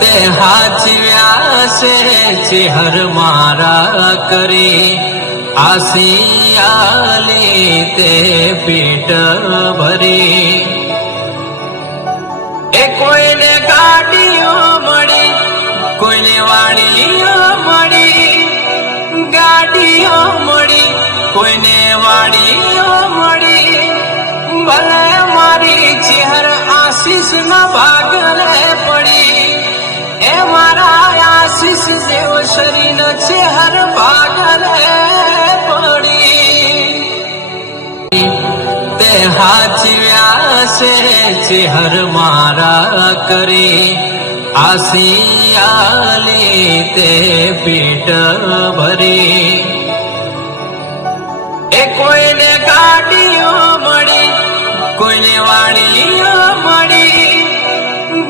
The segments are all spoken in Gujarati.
તે હાચવ્યા છે ચેહર મારા કરી આસિયાલી તે પીઠ ભરી એ કોઈને ગાડીઓ મળી કોઈને વાડીઓ મળી ગાડીઓ મળી કોઈને વાડીઓ મળી ભલે મારી ચેહર આશીષ ના ભાગલે પડી એ મારા આશીષ જેવ શરીર ચેહર ભાગલે પડી તે હાચવ્યા છે ચેહર મારા કરી આસિયાલી તે પીઠ ભરી એ કોઈને ગાડીઓ મળી કોઈને વાડીઓ મળી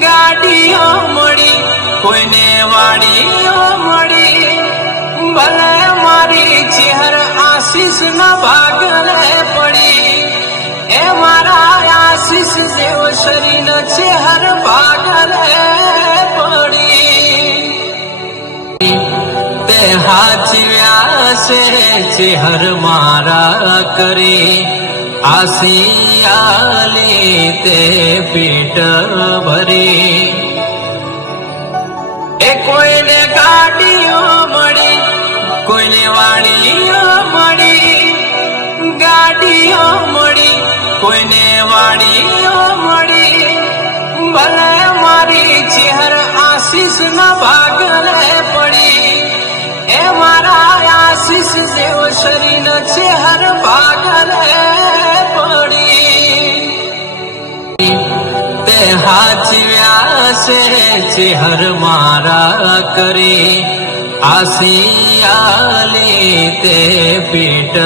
ગાડીઓ મળી કોઈને વાડીઓ મળી ભલે મારી ચેહર આશીષ ના ભાગલે પડી એ મારા આશીષ જેવ શરીર ચેહર ભાગલે પડી તે હાચવ્યા છે ચેહર મારા કરી આસિયાલી તે પીઠ ભરી એ કોઈને ગાડીઓ મળી કોઈને વાડીઓ મળી ગાડીઓ મળી કોઈને વાડીઓ મળી ભલે મારી ચેહર આશીષ ના ભાગલે પડી એ મારા આશીષ જેવ શરીર ચેહર ભાગલે પડી તે હાચવ્યા છે ચેહર મારા કરી આસિયાલી તે પીઠ